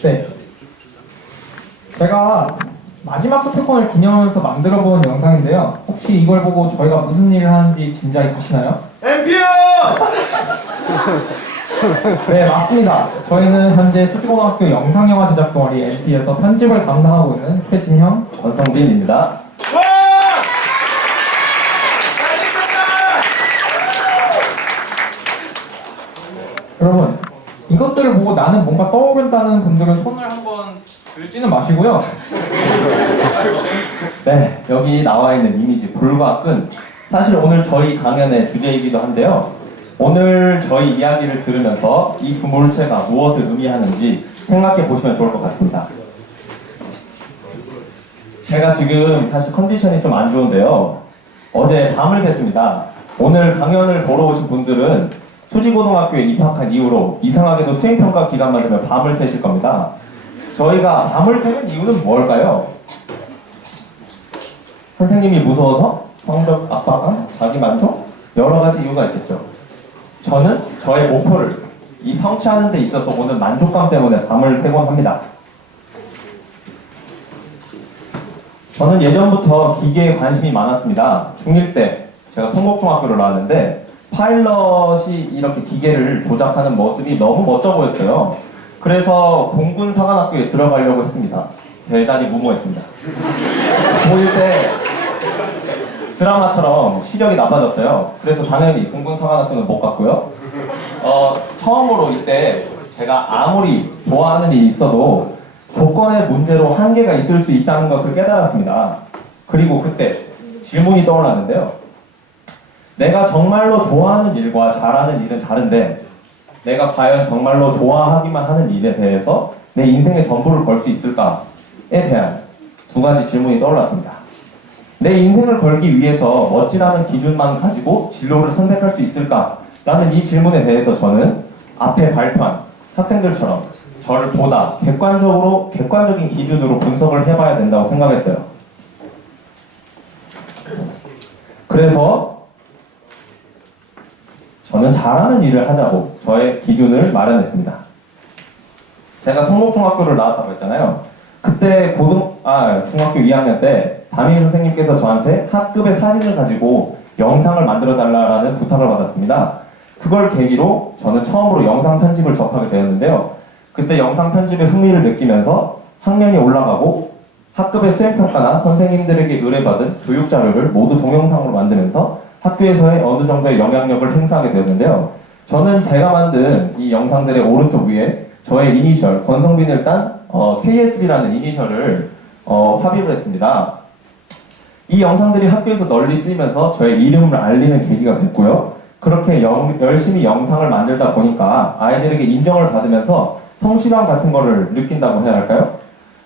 네, 제가 마지막 스피커를 기념하면서 만들어본 영상인데요. 혹시 이걸 보고 저희가 무슨 일을 하는지 짐작이 가시나요? 엠피오! 네, 맞습니다. 저희는 현재 수지고등학교 영상영화 제작 동아리 MP에서 편집을 담당하고 있는 최진형, 권성빈입니다. 와! 여러분, 이것들을 보고 나는 뭔가 떠오른다는 분들은 손을 한번 들지는 마시고요. 네, 여기 나와 있는 이미지 불과 끈, 사실 오늘 저희 강연의 주제이기도 한데요. 오늘 저희 이야기를 들으면서 이 두 물체가 무엇을 의미하는지 생각해 보시면 좋을 것 같습니다. 제가 지금 사실 컨디션이 좀 안 좋은데요. 어제 밤을 샜습니다. 오늘 강연을 보러 오신 분들은 수지고등학교에 입학한 이후로 이상하게도 수행평가 기간만 되면 밤을 새실 겁니다. 저희가 밤을 새는 이유는 뭘까요? 선생님이 무서워서? 성적 압박감? 자기 만족? 여러 가지 이유가 있겠죠. 저는 저의 목표를 이 성취하는 데 있어서 오는 만족감 때문에 밤을 새곤 합니다. 저는 예전부터 기계에 관심이 많았습니다. 중1 때 제가 성목중학교를 나왔는데 파일럿이 이렇게 기계를 조작하는 모습이 너무 멋져 보였어요. 그래서 공군사관학교에 들어가려고 했습니다. 대단히 무모했습니다. 고1 때 드라마처럼 시력이 나빠졌어요. 그래서 당연히 공군사관학교는 못 갔고요. 처음으로 이때 제가 아무리 좋아하는 일이 있어도 조건의 문제로 한계가 있을 수 있다는 것을 깨달았습니다. 그리고 그때 질문이 떠올랐는데요. 내가 정말로 좋아하는 일과 잘하는 일은 다른데 내가 과연 정말로 좋아하기만 하는 일에 대해서 내 인생의 전부를 걸 수 있을까에 대한 두 가지 질문이 떠올랐습니다. 내 인생을 걸기 위해서 멋지다는 기준만 가지고 진로를 선택할 수 있을까라는 이 질문에 대해서 저는 앞에 발표한 학생들처럼 저를 보다 객관적인 기준으로 분석을 해봐야 된다고 생각했어요. 그래서 저는 잘하는 일을 하자고 저의 기준을 마련했습니다. 제가 성목중학교를 나왔다고 했잖아요. 그때 중학교 2학년 때 담임 선생님께서 저한테 학급의 사진을 가지고 영상을 만들어 달라는 부탁을 받았습니다. 그걸 계기로 저는 처음으로 영상 편집을 접하게 되었는데요. 그때 영상 편집에 흥미를 느끼면서 학년이 올라가고 학급의 수행평가나 선생님들에게 의뢰받은 교육 자료를 모두 동영상으로 만들면서 학교에서의 어느 정도의 영향력을 행사하게 되었는데요. 저는 제가 만든 이 영상들의 오른쪽 위에 저의 이니셜, 권성빈을 딴 KSB라는 이니셜을 삽입을 했습니다. 이 영상들이 학교에서 널리 쓰이면서 저의 이름을 알리는 계기가 됐고요. 그렇게 열심히 영상을 만들다 보니까 아이들에게 인정을 받으면서 성취감 같은 거를 느낀다고 해야 할까요?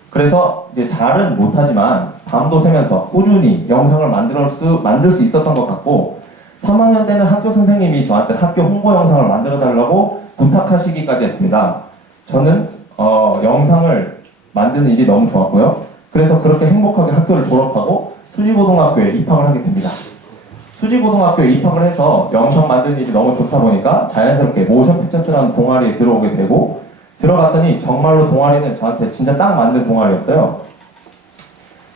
그래서 이제 잘은 못하지만 밤도 새면서 꾸준히 영상을 만들 수 있었던 것 같고 3학년 때는 학교 선생님이 저한테 학교 홍보 영상을 만들어 달라고 부탁하시기까지 했습니다. 저는 영상을 만드는 일이 너무 좋았고요. 그래서 그렇게 행복하게 학교를 졸업하고 수지고등학교에 입학을 하게 됩니다. 수지고등학교에 입학을 해서 영상 만드는 일이 너무 좋다 보니까 자연스럽게 모션 픽처스라는 동아리에 들어오게 되고 들어갔더니 정말로 동아리는 저한테 진짜 딱 맞는 동아리였어요.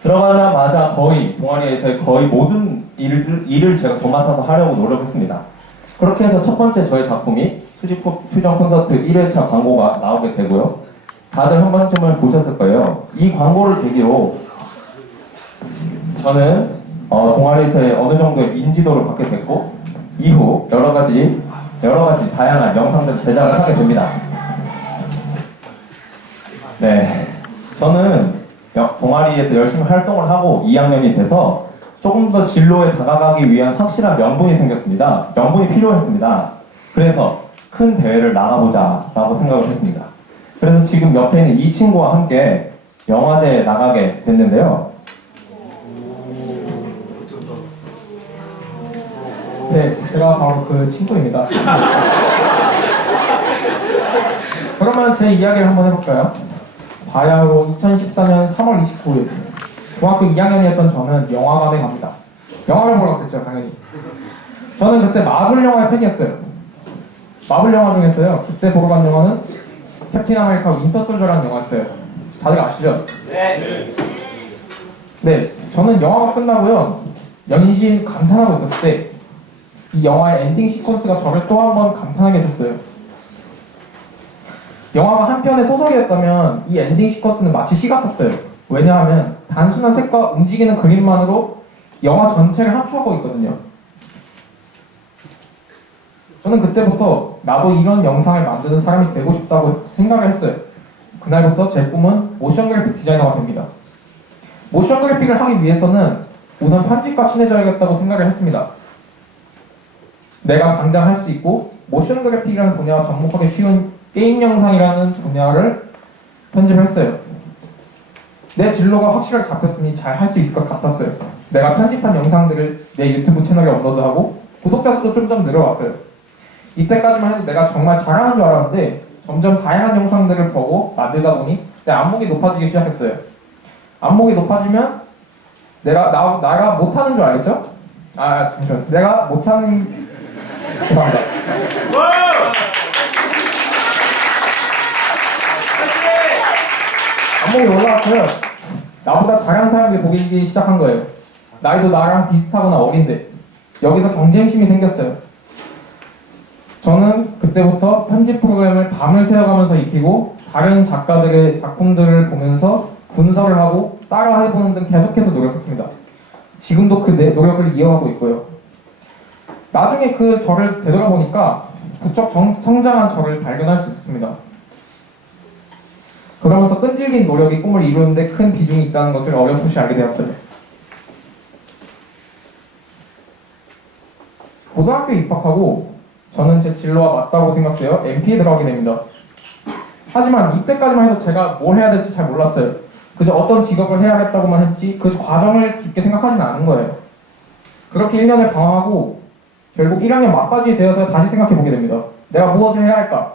들어가자마자 동아리에서의 거의 모든 일을 제가 도맡아서 하려고 노력했습니다. 그렇게 해서 첫 번째 저의 작품이 수지 퓨전 콘서트 1회차 광고가 나오게 되고요. 다들 한 번쯤은 보셨을 거예요. 이 광고를 계기로 저는 동아리에서의 어느 정도의 인지도를 받게 됐고 이후 여러 가지 다양한 영상들을 제작을 하게 됩니다. 네, 저는 동아리에서 열심히 활동을 하고 2학년이 돼서 조금 더 진로에 다가가기 위한 확실한 명분이 생겼습니다. 명분이 필요했습니다. 그래서 큰 대회를 나가보자 라고 생각을 했습니다. 그래서 지금 옆에 있는 이 친구와 함께 영화제에 나가게 됐는데요. 네, 제가 바로 그 친구입니다. 그러면 제 이야기를 한번 해볼까요? 바야흐로 2014년 3월 29일 중학교 2학년이었던 저는 영화관에 갑니다. 영화를 보러 갔겠죠, 당연히. 저는 그때 마블 영화의 팬이었어요. 마블 영화 중에서요, 그때 보러 간 영화는 캡틴 아메리카 윈터 솔저라는 영화였어요. 다들 아시죠? 네, 저는 영화가 끝나고요, 연신 감탄하고 있었을 때 이 영화의 엔딩 시퀀스가 저를 또 한 번 감탄하게 했어요. 영화가 한 편의 소설이었다면 이 엔딩 시퀀스는 마치 시 같았어요. 왜냐하면 단순한 색과 움직이는 그림만으로 영화 전체를 함축하고 있거든요. 저는 그때부터 나도 이런 영상을 만드는 사람이 되고 싶다고 생각을 했어요. 그날부터 제 꿈은 모션 그래픽 디자이너가 됩니다. 모션 그래픽을 하기 위해서는 우선 편집과 친해져야겠다고 생각을 했습니다. 내가 당장 할 수 있고 모션 그래픽이라는 분야와 접목하기 쉬운 게임 영상이라는 분야를 편집했어요. 내 진로가 확실하게 잡혔으니 잘 할 수 있을 것 같았어요. 내가 편집한 영상들을 내 유튜브 채널에 업로드하고 구독자 수도 좀 늘어왔어요. 이때까지만 해도 내가 정말 잘하는 줄 알았는데 점점 다양한 영상들을 보고 만들다 보니 내 안목이 높아지기 시작했어요. 안목이 높아지면 내가 못하는 줄 알겠죠? 잠시만. 내가 못하는 죄송합니다. 안목이 올라왔고요. 나보다 잘하는 사람들이 보기 시작한 거예요. 나이도 나랑 비슷하거나 어린데 여기서 경쟁심이 생겼어요. 저는 그때부터 편집 프로그램을 밤을 새워가면서 익히고 다른 작가들의 작품들을 보면서 분석을 하고 따라 해보는 등 계속해서 노력했습니다. 지금도 그 노력을 이어가고 있고요. 나중에 그 저를 되돌아보니까 부쩍 성장한 저를 발견할 수 있습니다. 그러면서 끈질긴 노력이 꿈을 이루는데 큰 비중이 있다는 것을 어렴풋이 알게 되었어요. 고등학교에 입학하고 저는 제 진로와 맞다고 생각되어 MP에 들어가게 됩니다. 하지만 이때까지만 해도 제가 뭘 해야 될지 잘 몰랐어요. 그저 어떤 직업을 해야겠다고만 했지 그 과정을 깊게 생각하지는 않은 거예요. 그렇게 1년을 방황하고 결국 1학년 막바지에 되어서 다시 생각해 보게 됩니다. 내가 무엇을 해야 할까?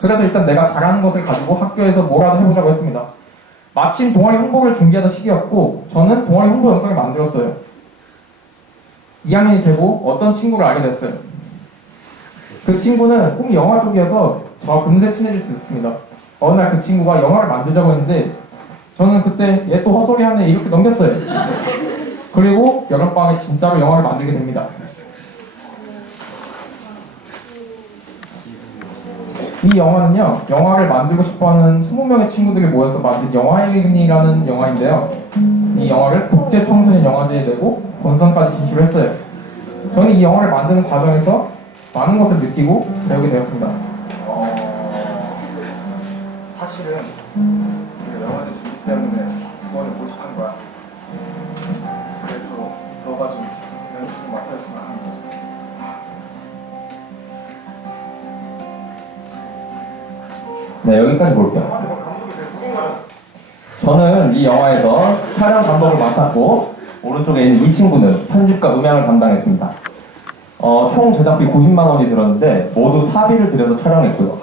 그래서 일단 내가 잘하는 것을 가지고 학교에서 뭐라도 해보자고 했습니다. 마침 동아리 홍보를 준비하던 시기였고 저는 동아리 홍보 영상을 만들었어요. 2학년이 되고 어떤 친구를 알게 됐어요. 그 친구는 꼭 영화 쪽이어서 저와 금세 친해질 수 있습니다. 어느 날 그 친구가 영화를 만들자고 했는데 저는 그때 얘 또 헛소리하네 이렇게 넘겼어요. 그리고 여름방학에 진짜로 영화를 만들게 됩니다. 이 영화는요, 영화를 만들고 싶어하는 20명의 친구들이 모여서 만든 영화인이라는 영화인데요. 이 영화를 국제청소년영화제에 내고 본선까지 진출을 했어요. 저는 이 영화를 만드는 과정에서 많은 것을 느끼고 배우게 되었습니다. 사실은 우리가 영화제 준비 때문에 그거를 모집한 거야. 그래서 너가 좀 연습 좀 맡아줬으면 합니다. 네, 여기까지 볼게요. 저는 이 영화에서 촬영 감독을 맡았고 오른쪽에 있는 이 친구는 편집과 음향을 담당했습니다. 총 제작비 90만 원이 들었는데 모두 사비를 들여서 촬영했고요.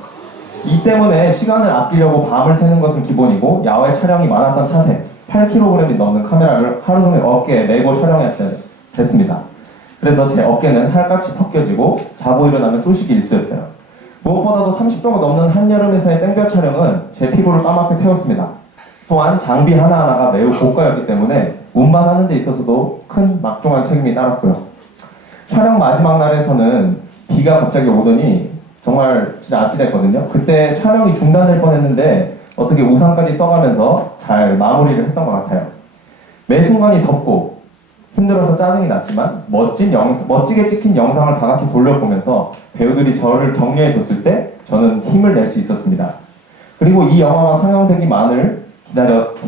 이 때문에 시간을 아끼려고 밤을 새는 것은 기본이고 야외 촬영이 많았던 탓에 8kg이 넘는 카메라를 하루 종일 어깨에 메고 촬영했어야 됐습니다. 그래서 제 어깨는 살갗이 벗겨지고 자고 일어나면 쑤시기 일쑤였어요. 무엇보다도 30도가 넘는 한여름에서의 땡볕 촬영은 제 피부를 까맣게 태웠습니다. 또한 장비 하나하나가 매우 고가였기 때문에 운반하는 데 있어서도 큰 막중한 책임이 따랐고요. 촬영 마지막 날에서는 비가 갑자기 오더니 정말 진짜 아찔했거든요. 그때 촬영이 중단될 뻔했는데 어떻게 우산까지 써가면서 잘 마무리를 했던 것 같아요. 매 순간이 덥고 힘들어서 짜증이 났지만 멋지게 찍힌 영상을 다 같이 돌려보면서 배우들이 저를 격려해줬을 때 저는 힘을 낼 수 있었습니다. 그리고 이 영화가 상영되기만을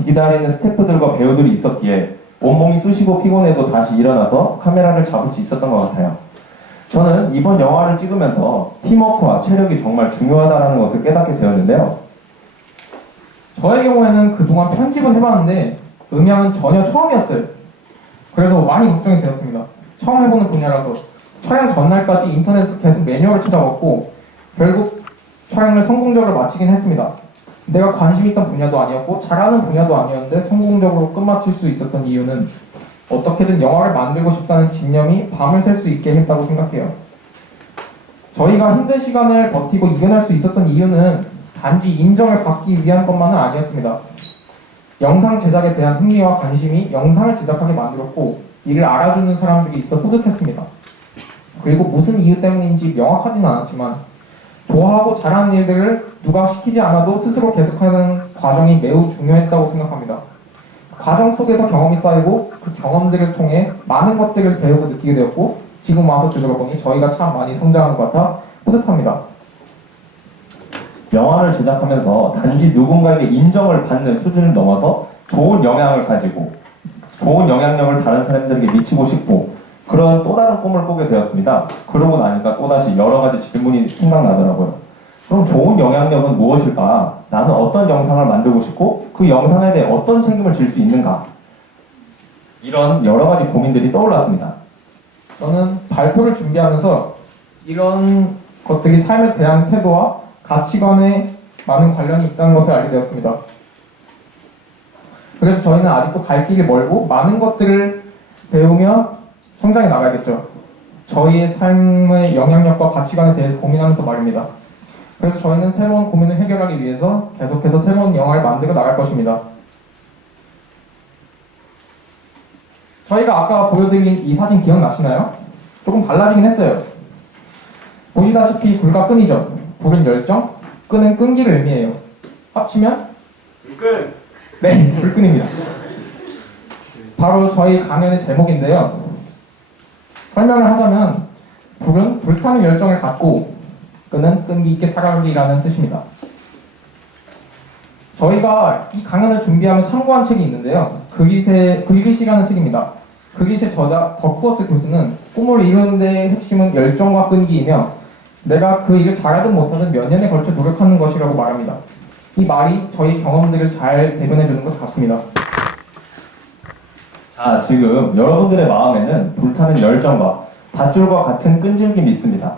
기다리는 스태프들과 배우들이 있었기에 온몸이 쑤시고 피곤해도 다시 일어나서 카메라를 잡을 수 있었던 것 같아요. 저는 이번 영화를 찍으면서 팀워크와 체력이 정말 중요하다는 것을 깨닫게 되었는데요. 저의 경우에는 그동안 편집은 해봤는데 음향은 전혀 처음이었어요. 그래서 많이 걱정이 되었습니다. 처음 해보는 분야라서 촬영 전날까지 인터넷에서 계속 매뉴얼을 찾아봤고 결국 촬영을 성공적으로 마치긴 했습니다. 내가 관심 있던 분야도 아니었고 잘하는 분야도 아니었는데 성공적으로 끝마칠 수 있었던 이유는 어떻게든 영화를 만들고 싶다는 집념이 밤을 샐 수 있게 했다고 생각해요. 저희가 힘든 시간을 버티고 이겨낼 수 있었던 이유는 단지 인정을 받기 위한 것만은 아니었습니다. 영상 제작에 대한 흥미와 관심이 영상을 제작하게 만들었고 이를 알아주는 사람들이 있어 뿌듯했습니다. 그리고 무슨 이유 때문인지 명확하지는 않았지만 좋아하고 잘하는 일들을 누가 시키지 않아도 스스로 계속하는 과정이 매우 중요했다고 생각합니다. 과정 속에서 경험이 쌓이고 그 경험들을 통해 많은 것들을 배우고 느끼게 되었고 지금 와서 되돌아보니 저희가 참 많이 성장한 것 같아 뿌듯합니다. 영화를 제작하면서 단지 누군가에게 인정을 받는 수준을 넘어서 좋은 영향을 가지고 좋은 영향력을 다른 사람들에게 미치고 싶고 그런 또 다른 꿈을 꾸게 되었습니다. 그러고 나니까 또다시 여러 가지 질문이 생각나더라고요. 그럼 좋은 영향력은 무엇일까? 나는 어떤 영상을 만들고 싶고 그 영상에 대해 어떤 책임을 질 수 있는가? 이런 여러 가지 고민들이 떠올랐습니다. 저는 발표를 준비하면서 이런 것들이 삶에 대한 태도와 가치관에 많은 관련이 있다는 것을 알게 되었습니다. 그래서 저희는 아직도 갈 길이 멀고 많은 것들을 배우며 성장해 나가야겠죠. 저희의 삶의 영향력과 가치관에 대해서 고민하면서 말입니다. 그래서 저희는 새로운 고민을 해결하기 위해서 계속해서 새로운 영화를 만들어 나갈 것입니다. 저희가 아까 보여드린 이 사진 기억나시나요? 조금 달라지긴 했어요. 보시다시피 불과 끈이죠. 불은 열정, 끈은 끈기를 의미해요. 합치면? 불끈! 네, 불끈입니다. 바로 저희 강연의 제목인데요. 설명을 하자면 불은 불타는 열정을 갖고 끈은 끈기 있게 살아가기라는 뜻입니다. 저희가 이 강연을 준비하며 참고한 책이 있는데요. 글귀시라는 책입니다. 글귀시의 저자 덕버스 교수는 꿈을 이루는 데의 핵심은 열정과 끈기이며 내가 그 일을 잘하든 못하든 몇 년에 걸쳐 노력하는 것이라고 말합니다. 이 말이 저희 경험들을 잘 대변해주는 것 같습니다. 자, 지금 여러분들의 마음에는 불타는 열정과 밧줄과 같은 끈질김이 있습니다.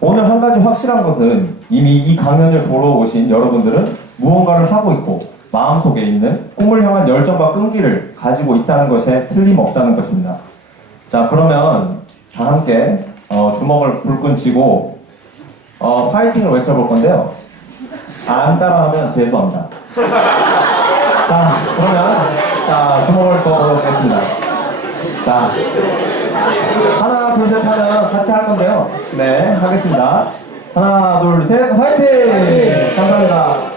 오늘 한 가지 확실한 것은 이미 이 강연을 보러 오신 여러분들은 무언가를 하고 있고 마음속에 있는 꿈을 향한 열정과 끈기를 가지고 있다는 것에 틀림없다는 것입니다. 자, 그러면 다 함께 주먹을 불끈 쥐고 파이팅을 외쳐볼 건데요. 안 따라하면 죄송합니다. 자, 그러면 주먹을 쥐어보도록 하겠습니다. 자, 하나, 둘, 셋 하면 같이 할 건데요. 네, 하겠습니다. 하나, 둘, 셋, 화이팅! 감사합니다.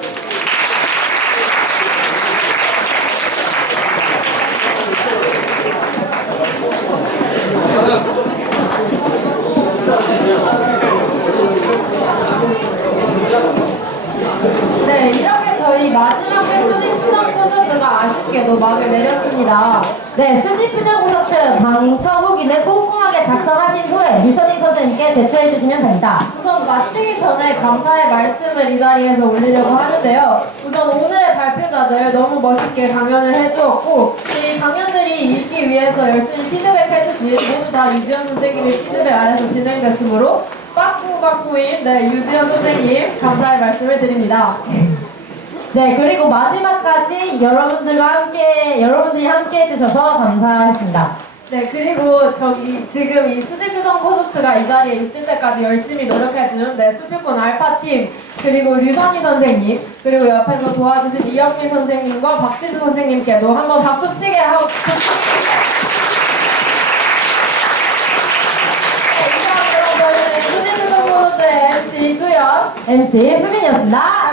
네, 이렇게 저희 마지막 회 수집부정 콘서트가 아쉽게도 막을 내렸습니다. 네, 수지퓨전 콘서트 방청 후기는 꼼꼼하게 작성하신 후에 류선희 선생님께 제출해 주시면 됩니다. 우선 마치기 전에 감사의 말씀을 이 자리에서 올리려고 하는데요. 우선 오늘의 발표자들 너무 멋있게 강연을 해주었고 이 강연들이 읽기 위해서 열심히 피드백 해주신 모두 다 유지현 선생님의 피드백 아래서 진행됐으므로 빠꾸가꾸인 유지현 선생님 감사의 말씀을 드립니다. 네, 그리고 마지막까지 여러분들이 함께 해주셔서 감사했습니다. 네, 그리고 지금 이 수지표정 콘서트가 이 자리에 있을 때까지 열심히 노력해준 수표권 알파팀, 그리고 류선희 선생님, 그리고 옆에서 도와주신 이영미 선생님과 박지수 선생님께도 한번 박수치게 하고 네, 이상으로 저희는 수지표정 콘서트의 MC 수연, MC 수빈이었습니다.